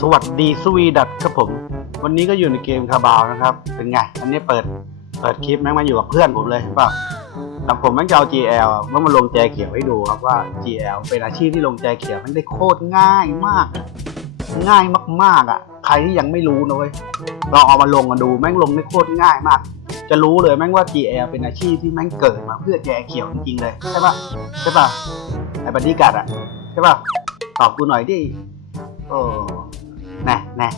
สวัสดีสวีดัตครับผม วันนี้ก็อยู่ในเกมคาบาวนะครับ เป็นไง อันนี้เปิด เปิดคลิปแม่งมาอยู่กับเพื่อนผมเลยเห็นปล่าแต่ผมแม่งจะเอา GL อะว่ามาลงแจเขียวให้ดูครับว่า GL เป็นอาชีพที่ลงแจเขียวมันได้โคตรง่ายมาก ง่ายมากๆอะ ใครที่ยังไม่รู้นะเว้ยลองเอามาลงกันดูแม่งลงได้โคตรง่ายมาก จะรู้เลยแม่งว่า GL เป็นอาชีพที่แม่งเกิดมาเพื่อแจเขียวจริงๆเลยใช่ปะใช่ปะไอ้บัดดี้กัดอะ ใช่ปะตอบกูหน่อยดิโอ้แน่แน่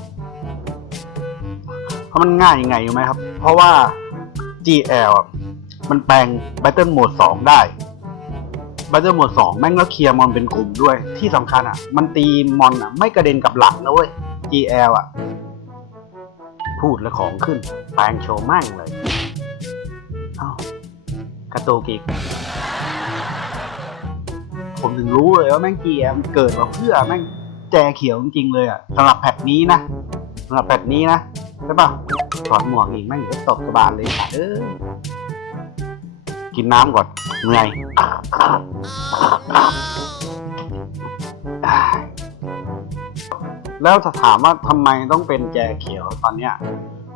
เพราะมันง่ายยังไงรู้ไหมครับ เพราะว่า GL มันแปลง Battle Mode 2 ได้ Battle Mode 2 แม่งแล้วเคลียร์มอนเป็นกลุ่มด้วย ที่สำคัญอะ มันตีมอนอะ ไม่กระเด็นกับหลังนะเว้ย GL อะ พูดแล้วของขึ้น แปลงโชว์แม่งเลย เอ้ากระโตกอีก ผมถึงรู้เลยว่าแม่ง GL เกิดมาเพื่อแม่งแจเขียวจริงๆเลยอะสำหรับแพทนี้นะสำหรับแพทนี้นะใช่ปะถอดหมวกอีกแม่งเดี๋ยวตบกระบาลเลยค่ะเออกินน้ำก่อนเหนื่อยแล้วถาถามว่าทำไมต้องเป็นแจเขียวตอนเนี้ย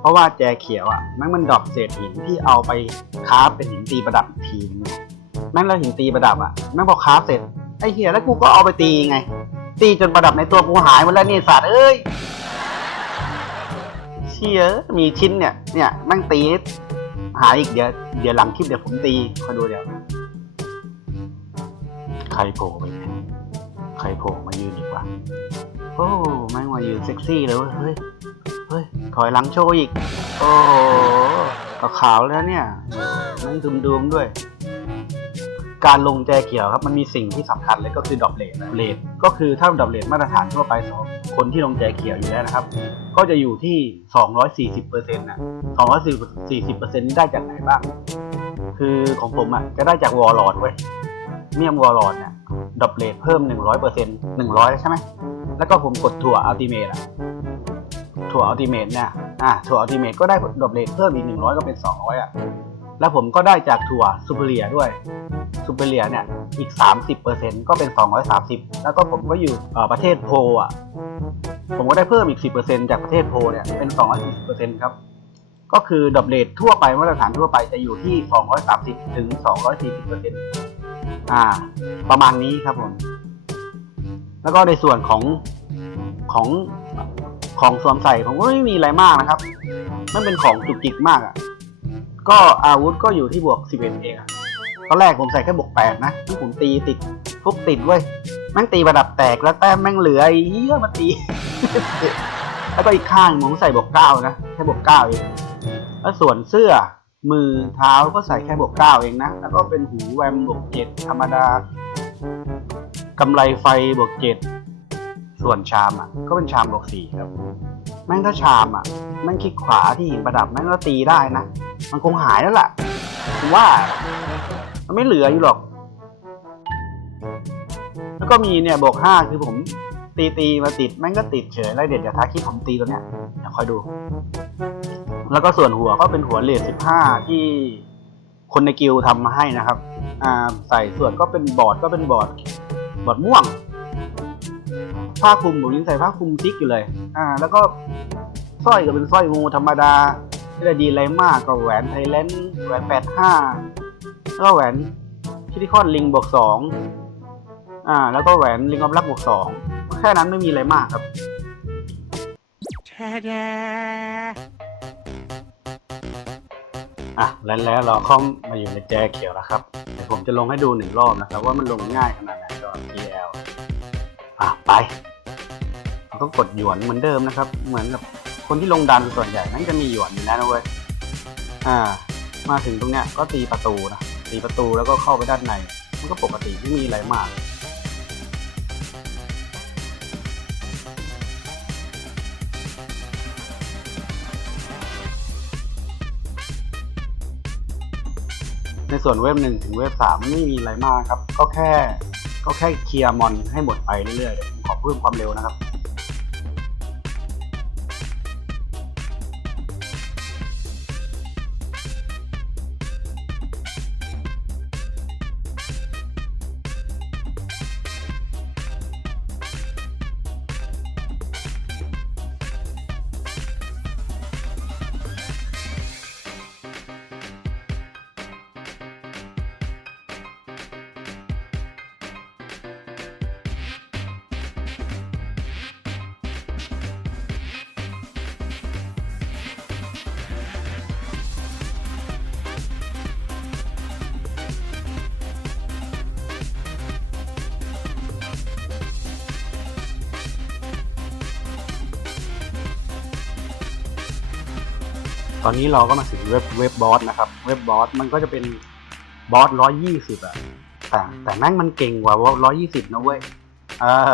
เพราะว่าแจเขียวอะแม่งมันดรอปเศษหินที่เอาไปคราเป็นหินตีประดับทีนึง แม่งแล้วหินตีประดับอะแม่งพอกคราฟเสร็จไอ้เหี้ยแล้วกูก็เอาไปตีไง ตีจนประดับในตัวกูหายหมดแล้วนี่สัตว์เอ้ยเชี่ยมีชิ้นเนี่ยเนี่ยแม่งตีหายอีกเดี๋ยวเดี๋ยวหลังคลิปเดี๋ยวผมตีคอยดูเดี๋ยวใครโผล่ไปเนี่ยใครโผล่มายืนอีกวะโอ้แม่งมายืนเซ็กซี่เลยเฮ้ยเฮ้ยถอยหลังโชว์อีก โอ้ขาวแล้วเนี่ยแม่งดุมๆด้วย การลงแจเขียวครับมันมีสิ่งที่สำคัญเลยก็คือดรอปเลทเลทก็คือถ้าดรอปเลทมาตรฐานทั่วไปสำหรับคนที่ลงแจเขียวอยู่แล้วนะครับ ก็จะอยู่ที่ 240เปอร์เซ็นต์นะ240เปอร์เซ็นต์นี้ได้จากไหนบ้าง คือของผมอะจะได้จากวอลลอดเว้ยเมียมวอลลอดเนี่ยดรอปเลทเพิ่ม 100เปอร์เซ็นต์100 ใช่ไหมแล้วก็ผมกดถั่วอัลติเมทอะถั่วอัลติเมทเนี่ยอะถั่วอัลติเมทก็ได้ดรอปเลทเพิ่มอีก100 ก็เป็น 200อะ แล้วผมก็ได้จากถั่วซูเปอร์เลียด้วยซูเปอร์เลียเนี่ยอีก 30%ก็เป็น 230 แล้วก็ผมก็อยู่ประเทศโพลอะ ผมก็ได้เพิ่มอีก 10%จากประเทศโพลเนี่ยเป็น 240%ครับ ก็คือดรอปเลททั่วไปมาตรฐานทั่วไปจะอยู่ที่ 230 ถึง 240%อ่า ประมาณนี้ครับผม แล้วก็ในส่วนของของของสวมใส่ผมก็ไม่มีอะไรมากนะครับ มันเป็นของจุกจิกมากอะ ก็อาวุธก็อยู่ที่บวก 11 เองอะตอนแรกผมใส่แค่บวก 8 นะที่ผมตีติดทุบติดเว้ยแม่งตีประดับแตกแล้วแต้มแม่งเหลือไอ้เหี้ยมาตี แล้วก็อีกข้างผมใส่บวก 9 นะแค่บวก 9 เอง แล้วส่วนเสื้อมือเท้าก็ใส่แค่บวก 9 เองนะ แล้วก็เป็นหูแวมบวก 7 ธรรมดากำไรไฟบวก 7 ส่วนชามอะ ก็เป็นชามบวก4ครับ แม่งถ้าชามอะแม่งคลิกขวาที่หินประดับแม่งก็ตีได้นะ มันคงหายแล้วล่ะผมว่า มันไม่เหลืออยู่หรอก แล้วก็มีเนี่ยบวกห้าคือผมตีตีมาติดแม่งก็ติดเฉยแล้วเดี๋ยวจะท้าคลิปผมตีตัวเนี้ยเดี๋ยวคอยดู แล้วก็ส่วนหัวก็เป็นหัวเลทสิบห้าที่คนในกิลทำมาให้นะครับ อ่าใส่ส่วนก็เป็นบอร์ดก็เป็นบอร์ดบอร์ดม่วง ผ้าคลุมผมยังใส่ผ้าคลุมติ๊กอยู่เลย อ่า แล้วก็สร้อยก็เป็นสร้อยงูธรรมดาไม่ได้ดีอะไรมากก็แหวนไทยแลนด์แหวนแปดห้าแล้วก็แหวนชิลิคอนลิงบวกสองอ่า แล้วก็แหวนลิงออฟรับบวกสองแค่นั้นไม่มีอะไรมากครับอะแล้วแล้วเราเข้ามาอยู่ในแจเขียวแล้วครับเดี๋ยวผมจะลงให้ดูหนึ่งรอบนะครับ ว่ามันลงง่ายขนาดไหนสำหรับ GL อะไป เราต้องกดหยวนเหมือนเดิมนะครับ เหมือนกับคนที่ลงดันส่วนใหญ่นั่นจะมีหยวนอยู่แล้วนะเว้ยอ่า มาถึงตรงเนี้ยก็ตีประตูนะตีประตูแล้วก็เข้าไปด้านใน มันก็ปกติไม่มีอะไรมากในส่วนเว็บหนึ่งถึงเว็บสามไม่มีอะไรมากครับ ก็แค่ก็แค่เคลียร์มอนให้หมดไปเรื่อยๆผมขอเพิ่มความเร็วนะครับ ตอนนี้เราก็มาถึงเว็บเว็บบอสนะครับ เว็บบอสมันก็จะเป็นบอสร้อยยี่สิบอะแต่แต่แม่งมันเก่งกว่าบอสร้อยยี่สิบนะเว้ย เออ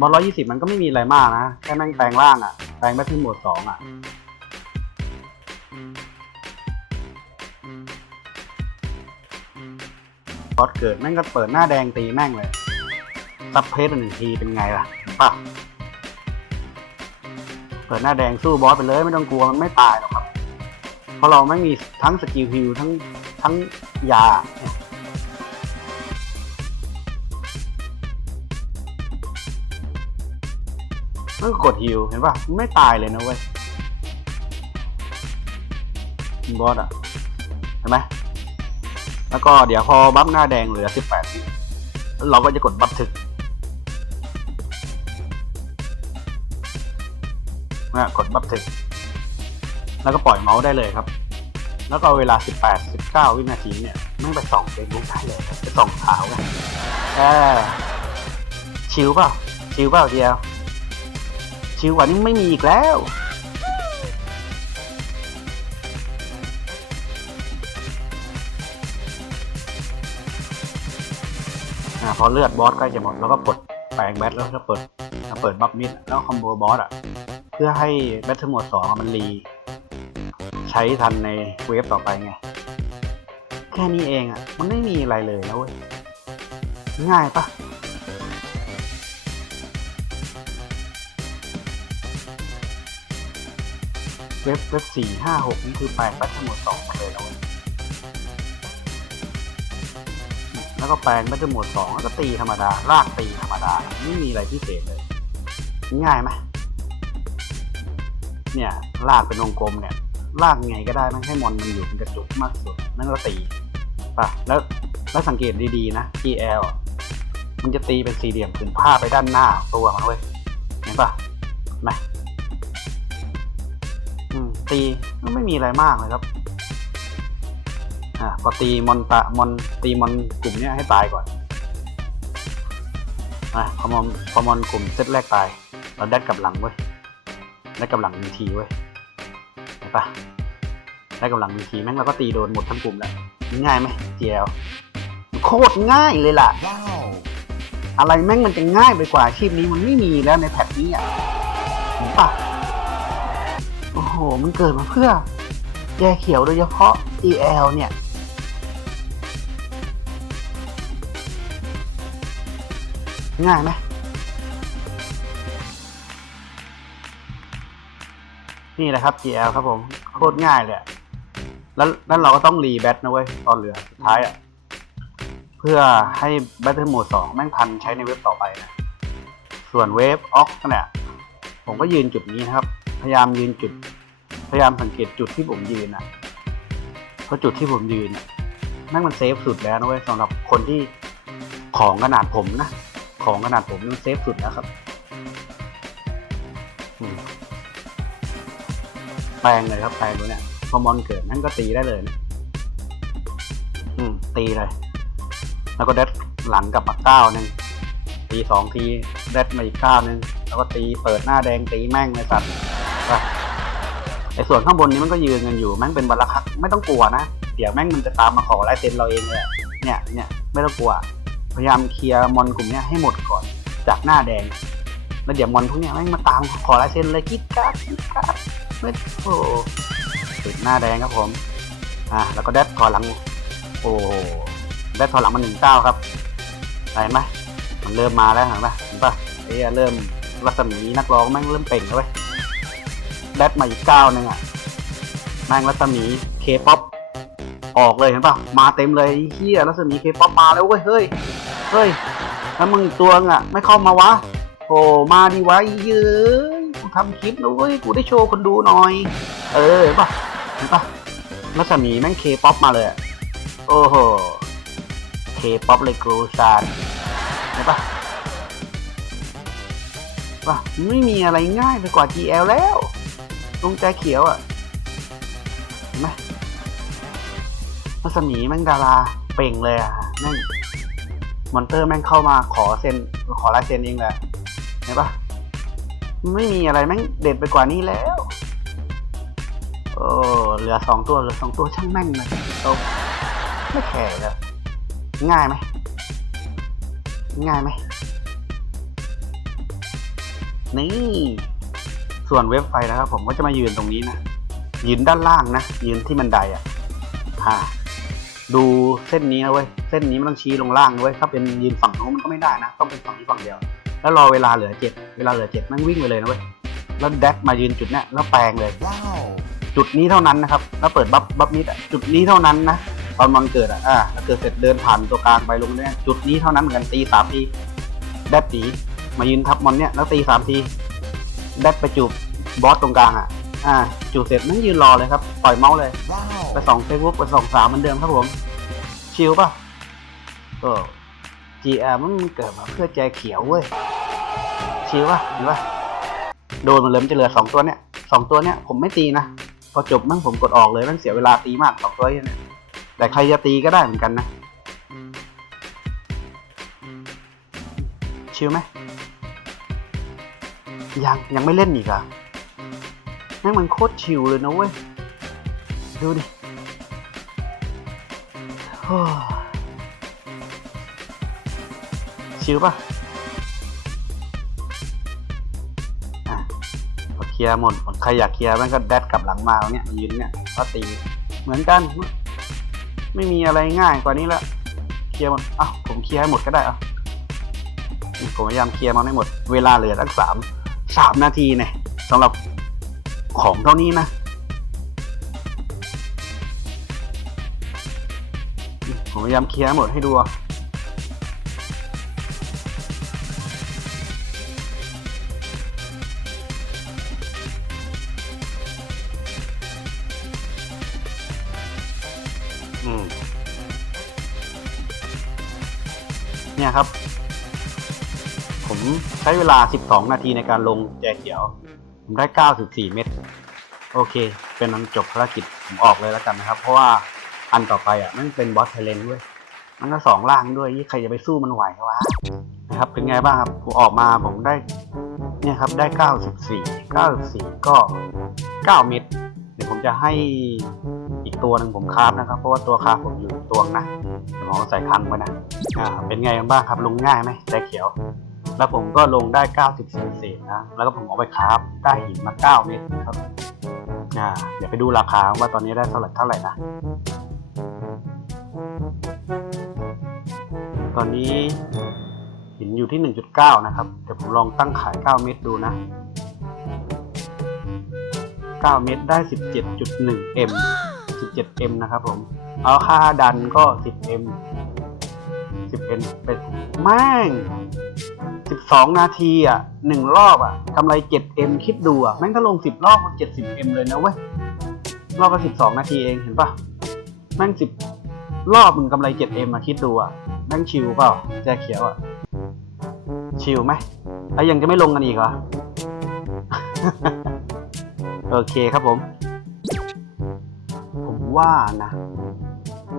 บอสร้อยยี่สิบมันก็ไม่มีอะไรมากนะ แค่แม่งแปลงร่างอะแปลงแบทเทิลโหมดสองอะบอสเกิดแม่งก็เปิดหน้าแดงตีแม่งเลยซับเพสหนึ่งทีเป็นไงล่ะเห็นปะเปิดหน้าแดงสู้บอสไปเลยไม่ต้องกลัวมันไม่ตายหรอกครับ เพราะเราไม่มีทั้งสกิลฮิลทั้งทั้งยาเนี่ยมันกดฮิลเห็นป่ะ ไม่ตายเลยนะเว้ยบอสอะเห็นไหมแล้วก็เดี๋ยวพอบัฟหน้าแดงเหลือ 18วิแล้วเราก็จะกดบัฟถึกนะกดบัฟถึก แล้วก็ปล่อยเมาส์ได้เลยครับ แล้วก็เวลา 18 19 วินาทีเนี่ยไม่งไปส่องเฟซบุ๊กได้เลยไปส่องข่าวกันเออชิลเปล่าชิลเปล่าเดียว ชิลกว่านี้ไม่มีอีกแล้วอ่าพอเลือดบอสใกล้จะหมดแล้วก็กดแปลงแบทแล้วก็เปิดเปิดบัฟมิดแล้วคอมโบบอสอะ เพื่อให้แบทเทิลโหมดสองมันรี ใช้ทันในเวฟต่อไปไง แค่นี้เองอะ มันไม่มีอะไรเลยนะเว้ย ง่ายปะเว็บเว็บสี่ห้าหกนี่คือแปลงแบทเทิลโหมดสองมาเลยนะเว้ยแล้วก็แปลงแบทเทิลโหมดสองแล้วก็ตีธรรมดา ลากตีธรรมดา ไม่มีอะไรพิเศษเลย ง่ายไหมเนี่ย ลากเป็นวงกลมเนี่ย ลากไงก็ได้มันให้มอนมันอยู่เป็นกระจุกมากที่สุดนั่นก็ตีป่ะแล้วแล้วสังเกตดีๆนะ GL อะมันจะตีเป็นสี่เหลี่ยมผืนผ้าไปด้านหน้าตัวมันเว้ยเห็นป่ะนไหมตีมันไม่มีอะไรมากเลยครับอ่าพอตีมอนตะมอนตีมอนกลุ่มเนี้ยให้ตายก่อนอะพอมอนพอมอนกลุ่มเซตแรกตาย เราแดดกลับหลังเว้ยได้กำลังหนึ่งทีเว้ย ปะได้กำลังหนึ่งทีแม่งเราก็ตีโดนหมดทั้งกลุ่มแล้วง่ายไหม GL โคตรง่ายเลยล่ะ อะไรแม่งมันจะง่ายไปกว่าอาชีพนี้มันไม่มีแล้วในแพทนี้อะเห็นปะโอ้โห มันเกิดมาเพื่อแย่เขียวโดยเฉพาะ EL เนี่ยง่ายไหม นี่แหละครับ GL ครับผมโคตรง่ายเลยอะแล้วแล้วเราก็ต้องรีแบทนะเว้ยตอนเหลือสุดท้ายอะ เพื่อให้ Battle Mode 2 แม่งทันใช้ในเว็บต่อไปนะ ส่วนเวฟออกเนี่ยผมก็ยืนจุดนี้นะครับ พยายามยืนจุด พยายามสังเกตจุดที่ผมยืนนะเพราะจุดที่ผมยืนน่ะแม่งมันเซฟสุดแล้วนะเว้ยสำหรับคนที่ของขนาดผมนะ ของขนาดผมนี่มันเซฟสุดแล้วครับ ลงเลยครับแปลงตัวเนี่ยพอมอนเกิดนั่นก็ตีได้เลยนะอืม ตีเลย แล้วก็เด็ดหลังกลับมาเก้าหนึ่งตีสองทีเด็ดมาอีกเก้าหนึ่งแล้วก็ตีเปิดหน้าแดงตีแม่งเลยสัตว์ไปไอ้ส่วนข้างบนนี้มันก็ยืนกันอยู่แม่งเป็นบรรลักษ์ไม่ต้องกลัวนะเดี๋ยวแม่งมันจะตามมาขอลายเซ็นเราเองเลยเนี่ยเนี่ยไม่ต้องกลัว พยายามเคลียร์มอนกลุ่มเนี้ยให้หมดก่อนจากหน้าแดง แล้วเดี๋ยวมอนพวกเนี้ยแม่งมาตามขอลายเซ็นเลยกิ๊กกักกิ๊กกัก ไม่โอ้ติดหน้าแดงครับผม อะแล้วก็เด็ดถอยหลัง โอ้ได้ถอยหลังมาหนึ่งเก้าครับเห็นไหมมันเริ่มมาแล้วเห็นปะเห็นปะไอ้เฮียเริ่มรัศมีนักร้องแม่งเริ่มเป่งแล้วเว้ยแดดมาอีกเก้าหนึ่งอะแม่งรัศมีเคป๊อปออกเลยเห็นปะมาเต็มเลยเฮียรัศมีเคป๊อปมาแล้วเว้ยเฮ้ยเฮ้ยแล้วมึงอีกตัวงอะ ไม่เข้ามาวะโอ้มาดิวะเย้ยกู ทำคลิปนะเว้ยกูได้โชว์คนดูหน่อย เออเห็นปะเห็นปะรัศมีแม่งเคป๊อปมาเลยโอ้โหเคป๊อปเลยกรูซานเห็นปะว่าไม่มีอะไรง่ายไปกว่า GL แล้วตรงใจเขียวอะเห็นไหมรัศมีแม่งดาราเป่งเลยอะแม่งมอนเตอร์แม่งเข้ามาขอเซ็นขอลายเซ็นเองแหละเห็นปะ ไม่มีอะไรแม่งเด็ดไปกว่านี้แล้วโอ้เหลือสองตัวเหลือสองตัวช่างแม่งเลยเราไม่แข่เลยง่ายไหมง่ายไหมนี่ ส่วนเว็บไฟนะครับ ผมก็จะมายืนตรงนี้นะยืนด้านล่างนะยืนที่บันไดอะอ่าดูเส้นนี้นะเว้ยเส้นนี้มันต้องชี้ลงล่างเว้ยถ้าเป็นยืนฝั่งโน้นมันก็ไม่ได้นะ ต้องเป็นฝั่งนี้ฝั่งเดียว แล้วรอเวลาเหลือเจ็ดเวลาเหลือเจ็ดมันวิ่งไปเลยนะเว้ยแล้วแดกมายืนจุดเนี้ยแล้วแปลงเลย Wow. จุดนี้เท่านั้นนะครับ แล้วเปิดบัฟบัฟนิดอะจุดนี้เท่านั้นนะตอนมันเกิดอะอ่าแล้วเกิดเสร็จเดินผ่านตัวกลางไปลงเนี่ยจุดนี้เท่านั้นเหมือนกันตีสามทีแดดตีมายืนทับมอนเนี่ยแล้วตีสามทีแดดไปจูบบอสตรงกลางอะอ่าจูบเสร็จนั่งยืนรอเลยครับปล่อยเมาส์เลย Wow. ไปสองเฟซบุ๊กไปสองสามเหมือนเดิมครับผมชิลป่ะก็ GR มันเกิดมาเพื่อแจเขียวเว้ย ชิลป่ะเห็นป่ะโดนมันเลยมันจะเหลือสองตัวเนี่ยสองตัวเนี่ยผมไม่ตีนะ พอจบมั่งผมกดออกเลยมันเสียเวลาตีมากสองตัวเนี่ยแต่ใครจะตีก็ได้เหมือนกันนะ ชิลไหมยังยังไม่เล่นอีกอะแม่งมันโคตรชิลเลยนะเว้ย ดูดิชิลป่ะ เคลียร์หมดใครอยากเคลียร์มันก็แดดกลับหลังมาเนี่ยยืนเนี่ยก็ตีเหมือนกัน ไม่มีอะไรง่ายกว่านี้ละเคลียร์หมดอ้าวผมเคลียร์ให้หมดก็ได้อะผมพยายามเคลียร์มันให้หมดเวลาเหลือตั้งสามสามนาทีเนี่ยสำหรับของเท่านี้นะผมพยายามเคลียร์ให้หมดให้ดูอะ เนี่ยครับ ผมใช้เวลา 12 นาทีในการลงแจเขียว ผมได้ 94 เม็ดโอเค เป็นนันจบภารกิจผมออกเลยแล้วกันนะครับ เพราะว่าอันต่อไปอะมันเป็นบอสไทเลนด้วย มันก็สองล่างด้วยยี่ใครจะไปสู้มันไหววะนะครับ เป็นไงบ้างครับผมออกมาผมได้ เนี่ยครับได้ 94 94 ก็ 9 เม็ดเดี๋ยวผมจะให้อีก ตัวหนึ่งผมคราฟนะครับเพราะว่าตัวคราฟผมอยู่ตัวนะเดี๋ยวผมอใส่คังไว้นะอ่าเป็นไงกันบ้างครับลงง่ายไหมใจเขียว แล้วผมก็ลงได้ 90เศษนะแล้วก็ผมเอาไปคราฟได้หินมา 9 เม็ดครับอ่าเดี๋ยวไปดูราคาว่าตอนนี้ได้เท่าไหร่เท่าไหร่นะตอนนี้หินอยู่ที่ 1.9 นะครับ เดี๋ยวผมลองตั้งขาย 9 เม็ดดูนะ 9 เม็ดได้ 17.1 m 17 m นะครับผม เอาค่าดันก็ 10 m 10 m เป็นแม่ง12 นาทีอะหนึ่งรอบอะกำไร 7 m คิดดูอะ แม่งถ้าลง 10 รอบก็ 70 m เลยนะเว้ย รอบละ12 นาทีเองเห็นปะแม่ง 10 รอบมึงกำไร 7 m มาคิดดูอะ แม่งชิลเปล่าแจเขียวอะ ชิลไหมแล้วยังจะไม่ลงกันอีกเหรอ โอเคครับผม ว่านะ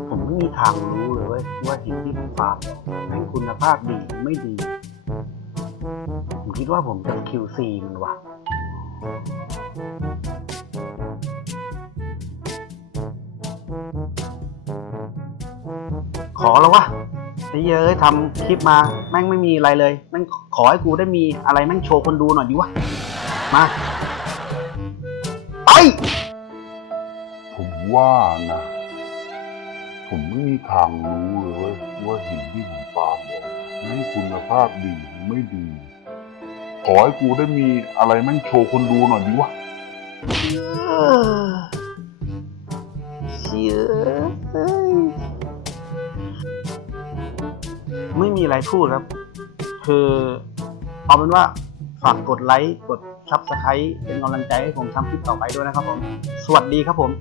ผมไม่มีทางรู้เลย ว่าหินที่ผมฟาร์มแม่งคุณภาพดีไม่ดี ผมคิดว่าผมจะ QC มันว่ะขอแล้ววะไอ้เยอ้ยทำคลิปมา แม่งไม่มีอะไรเลย แม่งขอให้กูได้มีอะไรแม่งโชว์คนดูหน่อยดิวะ มา ไป ว่านะ ผมไม่มีทางรู้เลยว่าหินที่ผมฟาร์มเนี่ยให้คุณภาพดีหรือไม่ดี ขอให้กูได้มีอะไรแม่งโชว์คนดูหน่อยดิวะเออเชื่อไม่มีอะไรพูดครับ คือเอาเป็นว่าฝากกดไลค์ กดซับสไครต์เป็นกำลังใจให้ผมทำคลิปต่อไปด้วยนะครับผม สวัสดีครับผม